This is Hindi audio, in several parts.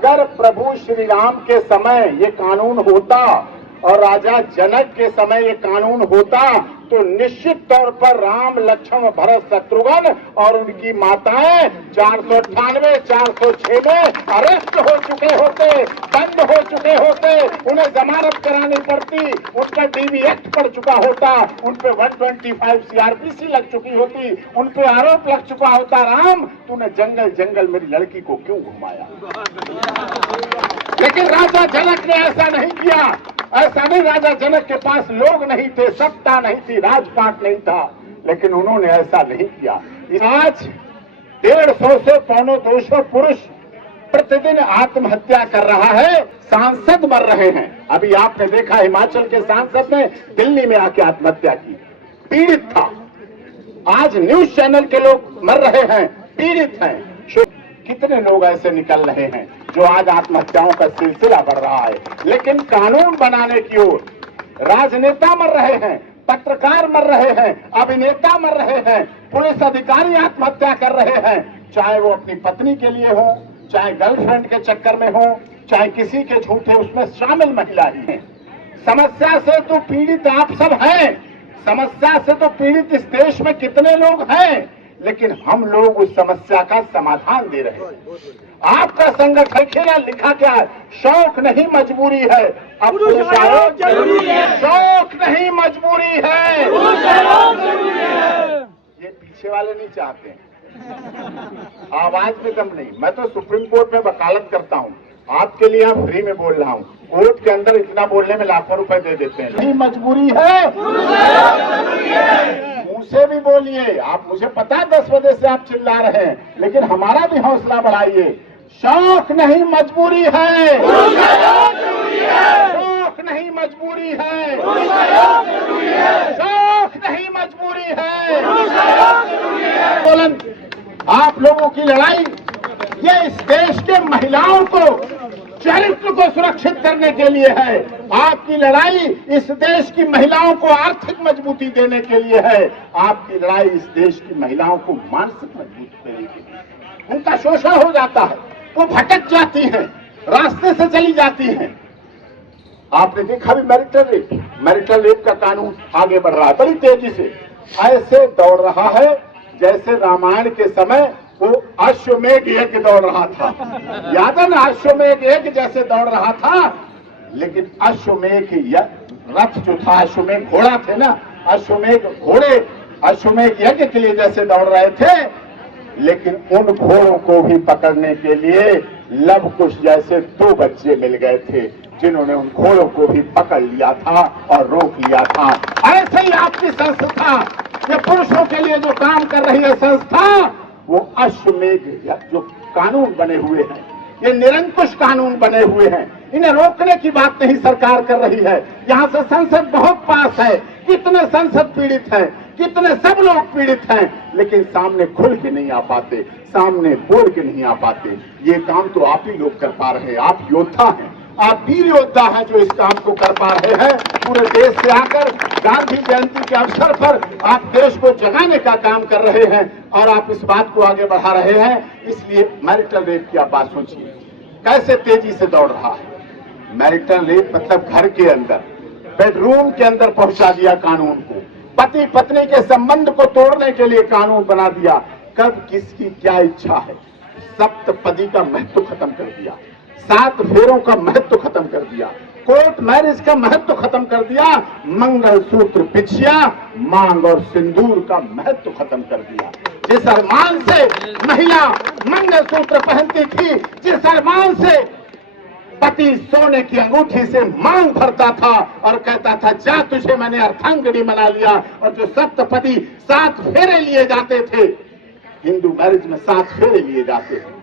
अगर प्रभु श्री राम के समय ये कानून होता और राजा जनक के समय ये कानून होता तो निश्चित तौर पर राम, लक्ष्मण, भरत, शत्रुघ्न और उनकी माताएं 498, 406 में अरेस्ट हो चुके होते, बंद हो चुके होते, उन्हें जमानत करानी पड़ती, उनका डीवी एक्ट पड़ चुका होता, उन पे 125 सीआरपीसी लग चुकी होती, उन पे आरोप लग चुका होता। राम, तूने जंगल जंगल मेरी लड़की को क्यों घुमाया? लेकिन राजा जनक ने ऐसा नहीं किया। ऐसा नहीं, राजा जनक के पास लोग नहीं थे, सत्ता नहीं थी, राजपाट नहीं था, लेकिन उन्होंने ऐसा नहीं किया। आज 150 से 200 पुरुष प्रतिदिन आत्महत्या कर रहा है, सांसद मर रहे हैं। अभी आपने देखा हिमाचल के सांसद ने दिल्ली में आके आत्महत्या की, पीड़ित था। आज न्यूज चैनल के लोग मर रहे हैं, पीड़ित हैं। कितने लोग ऐसे निकल रहे हैं जो आज आत्महत्याओं का सिलसिला बढ़ रहा है। लेकिन कानून बनाने की ओर राजनेता मर रहे हैं, पत्रकार मर रहे हैं, अभिनेता मर रहे हैं, पुलिस अधिकारी आत्महत्या कर रहे हैं, चाहे वो अपनी पत्नी के लिए हो, चाहे गर्लफ्रेंड के चक्कर में हो, चाहे किसी के झूठे उसमें शामिल महिला ही है। समस्या से तो पीड़ित आप सब हैं, समस्या से तो पीड़ित इस देश में कितने लोग हैं, लेकिन हम लोग उस समस्या का समाधान दे रहे हैं। आपका संगठन लिखा क्या है? शौक नहीं मजबूरी है। अब शौक नहीं मजबूरी है, ये पीछे वाले नहीं चाहते हैं। आवाज में दम नहीं। मैं तो सुप्रीम कोर्ट में वकालत करता हूँ, आपके लिए हम फ्री में बोल रहा हूँ। कोर्ट के अंदर इतना बोलने में लाखों रुपए दे देते हैं। नहीं मजबूरी है, मुंह से भी बोलिए। आप, मुझे पता है 10 बजे से आप चिल्ला रहे हैं, लेकिन हमारा भी हौसला बढ़ाइए। शौक नहीं मजबूरी है, शौक नहीं मजबूरी है, शौक नहीं मजबूरी है। आंदोलन, आप लोगों की लड़ाई ये इस देश के महिलाओं को, चरित्र को सुरक्षित करने के लिए है। आपकी लड़ाई इस देश की महिलाओं को आर्थिक मजबूती देने के लिए है। आपकी लड़ाई इस देश की महिलाओं को मानसिक मजबूती देने के लिए। उनका शोषण हो जाता है, वो भटक जाती हैं, रास्ते से चली जाती हैं। आपने देखा भी मैरिटल रेप का कानून आगे बढ़ रहा है बड़ी तेजी से। ऐसे दौड़ रहा है जैसे रामायण के समय वो अश्वमेध यज्ञ दौड़ रहा था। याद है ना, अश्वमेध यज्ञ जैसे दौड़ रहा था। लेकिन अश्वमेध रथ जो था, अश्वमेध घोड़ा थे ना, अश्वमेध घोड़े अश्वमेध यज्ञ के लिए जैसे दौड़ रहे थे, लेकिन उन घोड़ों को भी पकड़ने के लिए लव कुश जैसे 2 बच्चे मिल गए थे, जिन्होंने उन घोड़ों को भी पकड़ लिया था और रोक लिया था। ऐसे ही आपकी संस्था, ये पुरुषों के लिए जो काम कर रही है संस्था, वो अश्वमेध जो कानून बने हुए हैं, ये निरंकुश कानून बने हुए हैं, इन्हें रोकने की बात नहीं सरकार कर रही है। यहाँ से संसद बहुत पास है, कितने संसद पीड़ित हैं, कितने सब लोग पीड़ित हैं, लेकिन सामने खुल के नहीं आ पाते, सामने बोल के नहीं आ पाते। ये काम तो आप ही लोग कर पा रहे हैं। आप योद्धा हैं, आप वीर योद्धा हैं जो इस काम को कर पा रहे हैं। पूरे देश से आकर गांधी जयंती के अवसर पर आप देश को जगाने का काम कर रहे हैं और आप इस बात को आगे बढ़ा रहे हैं। इसलिए मैरिटल रेप की आप बात सोचिए, कैसे तेजी से दौड़ रहा है। मैरिटल रेप मतलब घर के अंदर, बेडरूम के अंदर पहुंचा दिया कानून को। पति पत्नी के संबंध को तोड़ने के लिए कानून बना दिया। कब किसकी क्या इच्छा है, सप्तपदी का महत्व खत्म कर दिया, 7 फेरों का महत्व खत्म कर दिया, कोर्ट मैरिज का महत्व खत्म कर दिया, मंगलसूत्र, बिछिया, मांग और सिंदूर का महत्व खत्म कर दिया। जिस अरमान से महिला मंगलसूत्र पहनती थी, जिस अरमान से पति सोने की अंगूठी से मांग भरता था और कहता था जा तुझे मैंने अर्धांगिनी बना लिया, और जो सप्तपदी 7 फेरे लिए जाते थे, हिंदू मैरिज में 7 फेरे लिए जाते थे।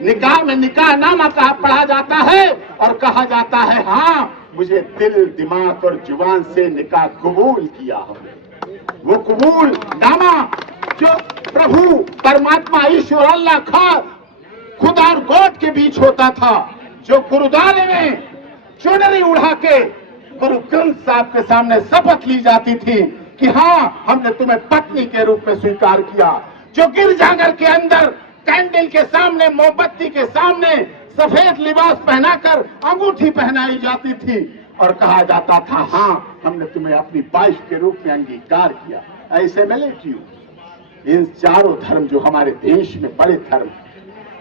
निकाह में निकाह नामा पढ़ा जाता है और कहा जाता है हाँ मुझे दिल, दिमाग और जुबान से निकाह कबूल किया हमने। वो कबूल नामा जो प्रभु परमात्मा ईश्वर अल्लाह खुदा और गॉड के बीच होता था, जो गुरुद्वारे में चुनरी उड़ा के गुरु ग्रंथ साहब के सामने शपथ ली जाती थी कि हाँ हमने तुम्हें पत्नी के रूप में स्वीकार किया, जो गिरजाघर के अंदर कैंडल के सामने, मोमबत्ती के सामने सफेद लिबास पहनाकर अंगूठी पहनाई जाती थी और कहा जाता था, हाँ हमने तुम्हें अपनी वाइफ के रूप में अंगीकार किया। ऐसे मिले क्यों? इन चारों धर्म जो हमारे देश में बड़े धर्म,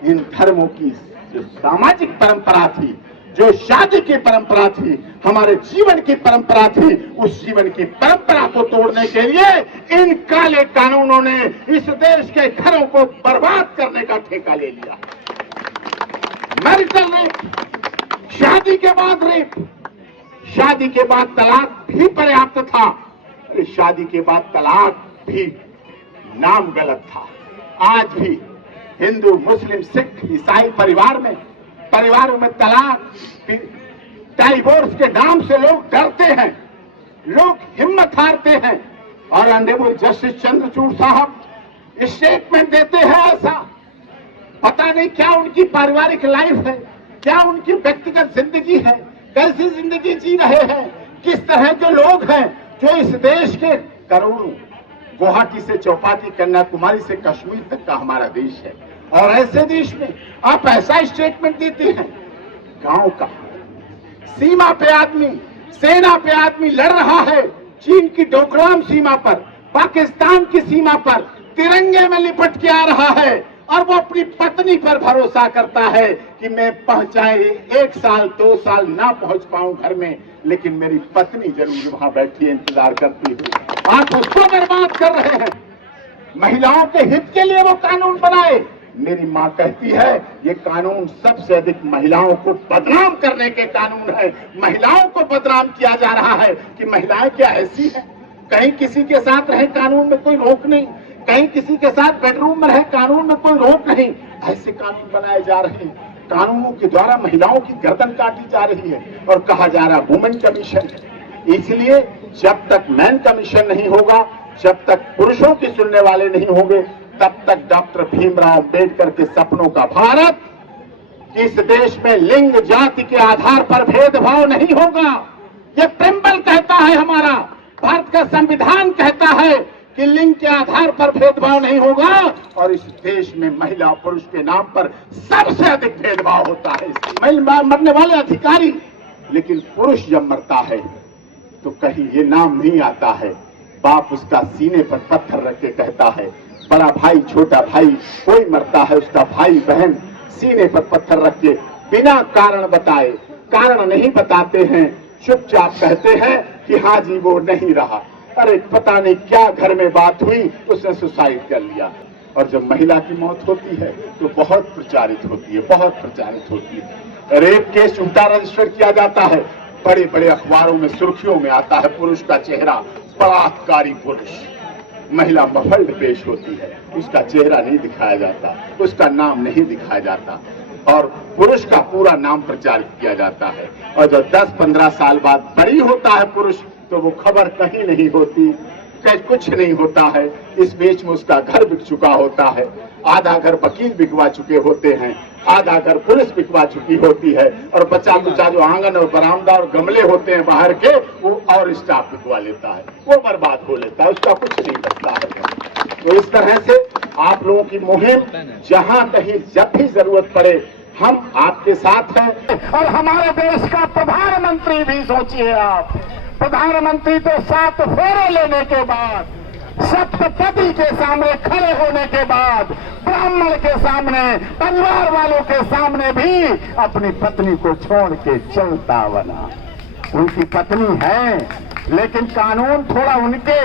इन धर्मों की जो सामाजिक परंपरा थी, जो शादी की परंपरा थी, हमारे जीवन की परंपरा थी, उस जीवन की परंपरा को तोड़ने के लिए इन काले कानूनों ने इस देश के घरों को बर्बाद करने का ठेका ले लिया। मैरिटल रेप, शादी के बाद रेप, शादी के बाद तलाक भी पर्याप्त था, शादी के बाद तलाक भी नाम गलत था। आज भी हिंदू, मुस्लिम, सिख, ईसाई परिवारों में तलाक, डाइवोर्स के नाम से लोग डरते हैं, लोग हिम्मत हारते हैं। और ऑनरेबल जस्टिस चंद्रचूड़ साहब स्टेटमेंट देते हैं ऐसा। पता नहीं क्या उनकी पारिवारिक लाइफ है, क्या उनकी व्यक्तिगत जिंदगी है, कैसी जिंदगी जी रहे हैं, किस तरह के लोग हैं जो इस देश के करोड़ों, गुवाहाटी से चौपाटी, कन्याकुमारी से कश्मीर तक का हमारा देश है। और ऐसे देश में आप ऐसा स्टेटमेंट देते हैं। गांव का सीमा पे आदमी, सेना पे आदमी लड़ रहा है, चीन की डोकलाम सीमा पर, पाकिस्तान की सीमा पर तिरंगे में लिपट के आ रहा है और वो अपनी पत्नी पर भरोसा करता है कि मैं पहुंचाए 1 साल 2 साल ना पहुंच पाऊं घर में, लेकिन मेरी पत्नी जरूर वहां बैठी इंतजार करती है। आप उसको बर्बाद कर रहे हैं। महिलाओं के हित के लिए वो कानून बनाए। मेरी मां कहती है ये कानून सबसे अधिक महिलाओं को बदनाम करने के कानून है। महिलाओं को बदनाम किया जा रहा है कि महिलाएं क्या ऐसी हैं, कहीं किसी के साथ रहे कानून में कोई रोक नहीं, कहीं किसी के साथ बेडरूम में रहे कानून में कोई रोक नहीं। ऐसे कानून बनाए जा रहे हैं, कानूनों के द्वारा महिलाओं की गर्दन काटी जा रही है और कहा जा रहा वुमेन कमीशन। इसलिए जब तक मैन कमीशन नहीं होगा, जब तक पुरुषों की सुनने वाले नहीं होंगे, तब तक डॉक्टर भीमराव अंबेडकर के सपनों का भारत, इस देश में लिंग जाति के आधार पर भेदभाव नहीं होगा। ये प्रिंबल कहता है, हमारा भारत का संविधान कहता है कि लिंग के आधार पर भेदभाव नहीं होगा। और इस देश में महिला पुरुष के नाम पर सबसे अधिक भेदभाव होता है। महिला मरने वाले अधिकारी, लेकिन पुरुष जब मरता है तो कहीं ये नाम नहीं आता है, बाप उसका सीने पर पत्थर रख के कहता है, बड़ा भाई छोटा भाई कोई मरता है, उसका भाई बहन सीने पर पत्थर रख के बिना कारण बताए, कारण नहीं बताते हैं, चुपचाप कहते हैं कि हाँ जी वो नहीं रहा, अरे पता नहीं क्या घर में बात हुई, उसने सुसाइड कर लिया। और जब महिला की मौत होती है तो बहुत प्रचारित होती है, बहुत प्रचारित होती है। रेप केस उल्टा रजिस्टर किया जाता है, बड़े बड़े अखबारों में सुर्खियों में आता है पुरुष का चेहरा, बलात्कारी पुरुष। महिला मफल्ड पेश होती है, उसका चेहरा नहीं दिखाया जाता, उसका नाम नहीं दिखाया जाता और पुरुष का पूरा नाम प्रचारित किया जाता है। और जब 10-15 साल बाद बड़ी होता है पुरुष, तो वो खबर कहीं नहीं होती, कुछ नहीं होता है। इस बीच में उसका घर बिक चुका होता है, आधा घर वकील बिकवा चुके होते हैं, आधा घर पुलिस बिकवा चुकी होती है, और बचा कुचा जो आंगन और बरामदा और गमले होते हैं बाहर के, वो और स्टाफ बिकवा लेता है, वो बर्बाद हो लेता है, उसका कुछ नहीं बचता है। तो इस तरह से आप लोगों की मुहिम जहां कहीं जब भी जरूरत पड़े हम आपके साथ हैं। और हमारे देश का प्रधानमंत्री भी सोचिए आप, प्रधानमंत्री तो 7 फेरे लेने के बाद, सप्तपदी के सामने खड़े होने के बाद, ब्राह्मण के सामने, परिवार वालों के सामने भी अपनी पत्नी को छोड़ के चलता बना। उनकी पत्नी है, लेकिन कानून थोड़ा उनके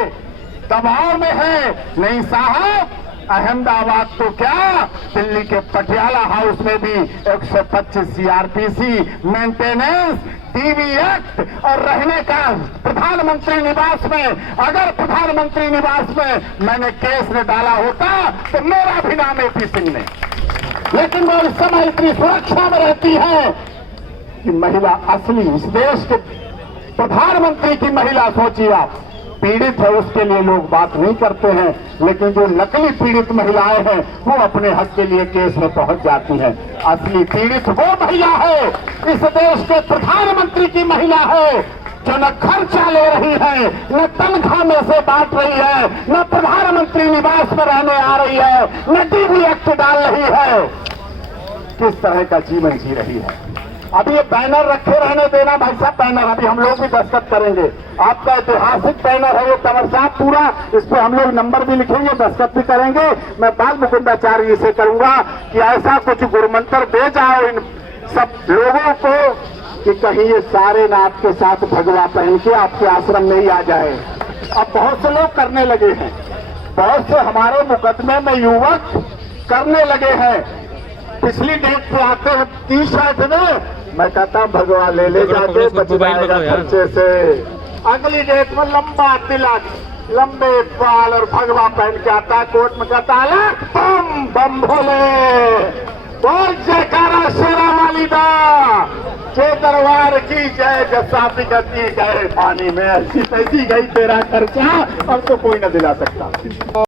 दबाव में है। नहीं साहब, अहमदाबाद तो क्या, दिल्ली के पटियाला हाउस में भी 125 सीआरपीसी, मेंटेनेंस, टीवी एक्ट और रहने का प्रधानमंत्री निवास में, अगर प्रधानमंत्री निवास में मैंने केस न डाला होता तो मेरा भी नाम एपी सिंह ने। लेकिन वो इस समय इतनी सुरक्षा में रहती है कि महिला असली, इस देश के प्रधानमंत्री की महिला, सोचिए आप, पीड़ित है उसके लिए लोग बात नहीं करते हैं, लेकिन जो नकली पीड़ित महिलाएं हैं वो अपने हक के लिए केस में पहुंच जाती हैं। असली पीड़ित वो महिला है, इस देश के प्रधानमंत्री की महिला है, जो न खर्चा ले रही है, न तनख्वाह में से बांट रही है, न प्रधानमंत्री निवास में रहने आ रही है, न टीवी एक्ट डाल रही है। किस तरह का जीवन जी रही है। अभी ये बैनर रखे रहने देना भाई साहब, बैनर अभी हम लोग भी दस्तखत करेंगे। आपका ऐतिहासिक बैनर है ये कंवर साहब पूरा, इस पर हम लोग नंबर भी लिखेंगे, दस्तखत भी करेंगे। मैं बाल मुकुंदाचार्य से करूंगा कि ऐसा कुछ गुरुमंत्र दे जाओ इन सब लोगों को कि कहीं ये सारे ना आपके साथ भगवा पहन के आपके आश्रम में ही आ जाए। अब बहुत से लोग करने लगे हैं, बहुत से हमारे मुकदमे में युवक करने लगे हैं। पिछली डेट पे आते हैं 30 में, मैं कहता हूं भगवा ले जाके बच जाएगा खर्चे से। अगली डेट में लंबा तिलक, लंबे बाल और भगवा पहन के आता है, कोर्ट में कहता है बम बम भोले, बोल जयकारा शेरा वाली दा, जय दरबार की जय, जसाफी गति गए पानी में, ऐसी तैसी गई तेरा खर्चा, अब तो कोई न दिला सकता।